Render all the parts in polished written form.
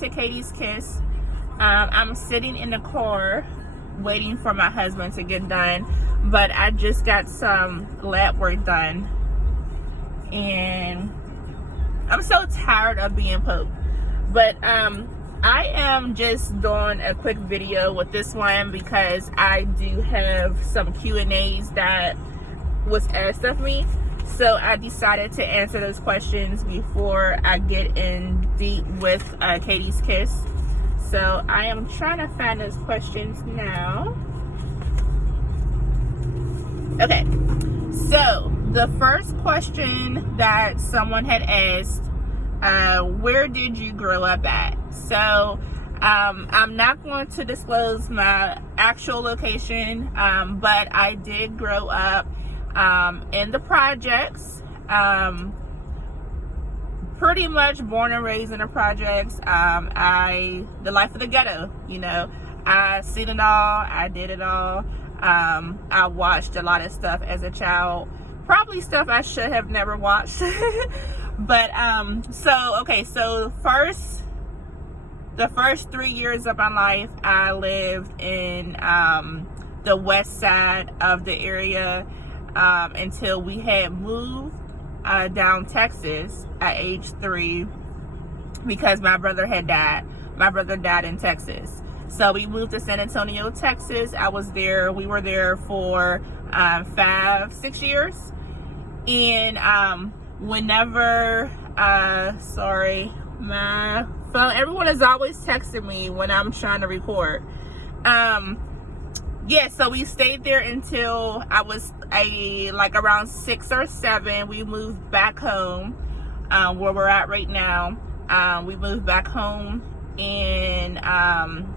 to Katie's Kiss. I'm sitting in the car waiting for my husband to get done, but I just got some lab work done and I'm so tired of being poked. But I am just doing a quick video with this one because I do have some Q&As that was asked of me. So I decided to answer those questions before I get in deep with Katie's Kiss. So I am trying to find those questions now. Okay, so the first question that someone had asked, where did you grow up at? So I'm not going to disclose my actual location, but I did grow up in the projects, pretty much born and raised in the projects. The life of the ghetto, you know, I seen it all, I did it all. I watched a lot of stuff as a child, probably stuff I should have never watched. But so the first 3 years of my life I lived in the west side of the area until we had moved down Texas at age 3 because my brother had died. My brother died in Texas. So we moved to San Antonio, Texas. We were there for 5-6 years. And whenever, sorry, my phone, everyone is always texting me when I'm trying to record. Yeah, so we stayed there until I was around 6 or 7. We moved back home, where we're at right now. We moved back home, and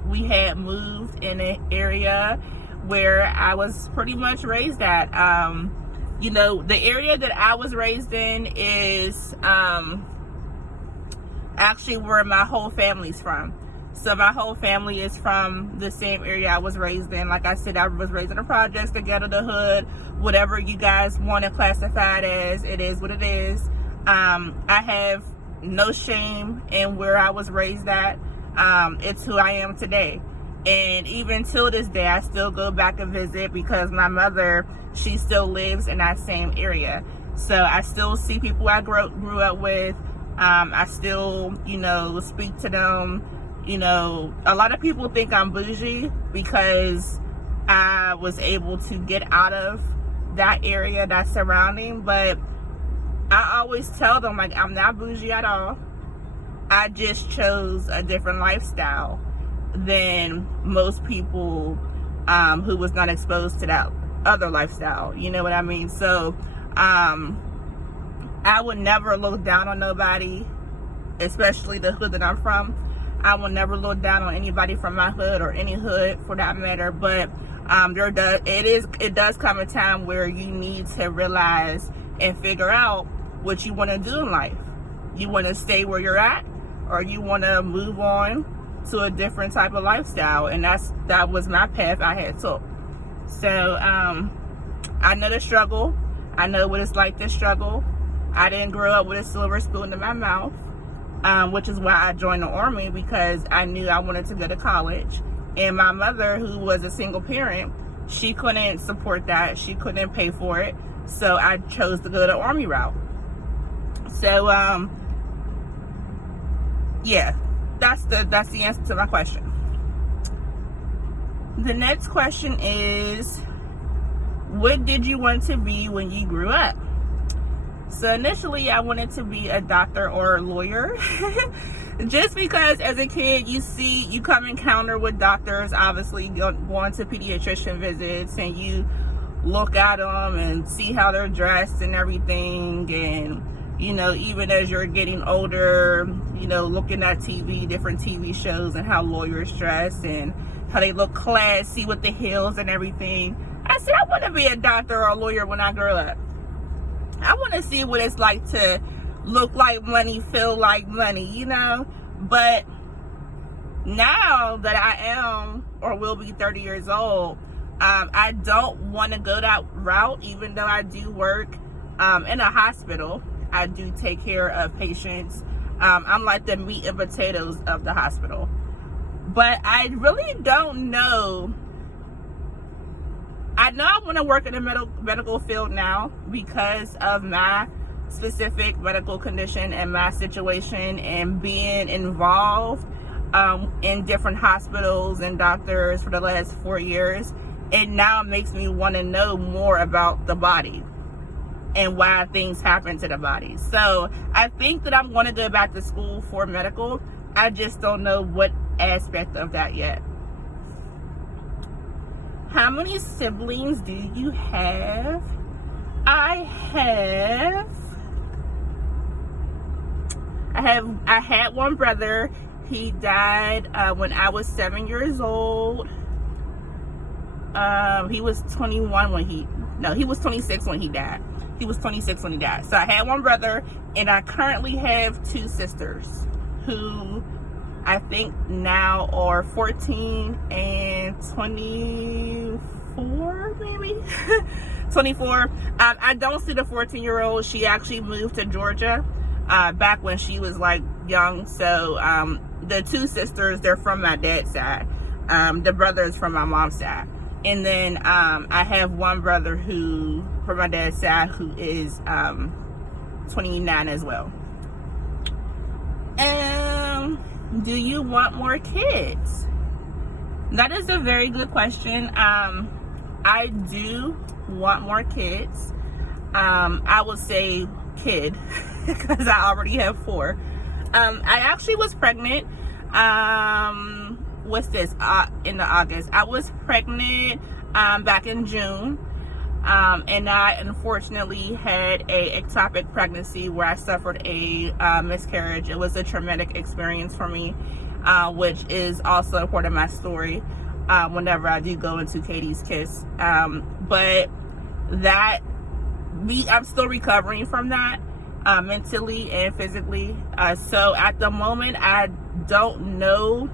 we had moved in an area where I was pretty much raised at. You know, the area that I was raised in is actually where my whole family's from. So my whole family is from the same area I was raised in. Like I said, I was raised in the projects, the ghetto, the hood, whatever you guys want to classify it as. It is what it is. I have no shame in where I was raised at. It's who I am today. And even till this day, I still go back and visit because my mother, she still lives in that same area. So I still see people I grew up with. I still, you know, speak to them. You know, a lot of people think I'm bougie because I was able to get out of that area, that surrounding, but I always tell them, like, I'm not bougie at all. I just chose a different lifestyle than most people who was not exposed to that other lifestyle. You know what I mean? So I would never look down on nobody, especially the hood that I'm from. I will never look down on anybody from my hood or any hood for that matter. But it does come a time where you need to realize and figure out what you want to do in life. You want to stay where you're at, or you want to move on to a different type of lifestyle. And that was my path I had took. So I know the struggle. I know what it's like to struggle. I didn't grow up with a silver spoon in my mouth. Which is why I joined the Army, because I knew I wanted to go to college. And my mother, who was a single parent, she couldn't support that. She couldn't pay for it. So I chose to go the Army route. So, yeah, that's the answer to my question. The next question is, what did you want to be when you grew up? So initially I wanted to be a doctor or a lawyer just because as a kid you come encounter with doctors, obviously going to pediatrician visits, and you look at them and see how they're dressed and everything. And you know, even as you're getting older, you know, looking at TV, different TV shows, and how lawyers dress and how they look classy with the heels and everything. I said, I want to be a doctor or a lawyer when I grow up. I want to see what it's like to look like money, feel like money, you know. But now that I am or will be 30 years old, I don't want to go that route, even though I do work in a hospital. I do take care of patients. I'm like the meat and potatoes of the hospital. But I really don't know. I know I want to work in the medical field now because of my specific medical condition and my situation, and being involved in different hospitals and doctors for the last 4 years. It now makes me want to know more about the body and why things happen to the body. So I think that I'm going to go back to school for medical. I just don't know what aspect of that yet. How many siblings do you have? I had one brother. He died when I was 7 years old. He was 21 when he was 26 when he died. He was 26 when he died. So I had one brother, and I currently have 2 sisters who I think now are 14 and 24, maybe 24. I don't see the 14-year-old. She actually moved to Georgia back when she was like young. So the 2 sisters, they're from my dad's side. The brother is from my mom's side. And then I have one brother who, from my dad's side, who is 29 as well. Do you want more kids? That is a very good question. I do want more kids. I would say kid because I already have 4. I actually was pregnant. What's this? In the August. I was pregnant back in June. And I unfortunately had a ectopic pregnancy where I suffered a miscarriage. It was a traumatic experience for me, which is also a part of my story whenever I do go into Katie's Kiss. But I'm still recovering from that mentally and physically. So at the moment, I don't know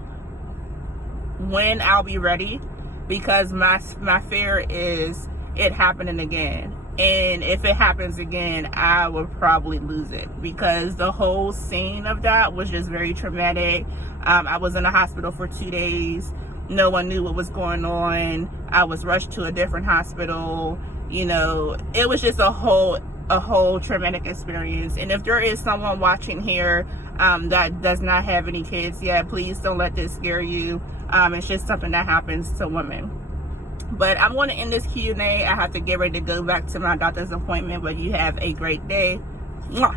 when I'll be ready, because my fear is it happening again. And if it happens again, I would probably lose it, because the whole scene of that was just very traumatic. I was in the hospital for 2 days. No one knew what was going on. I was rushed to a different hospital. You know, it was just a whole traumatic experience. And if there is someone watching here that does not have any kids yet, please don't let this scare you. It's just something that happens to women. But I'm going to end this Q&A. I have to get ready to go back to my doctor's appointment, but you have a great day. Mwah.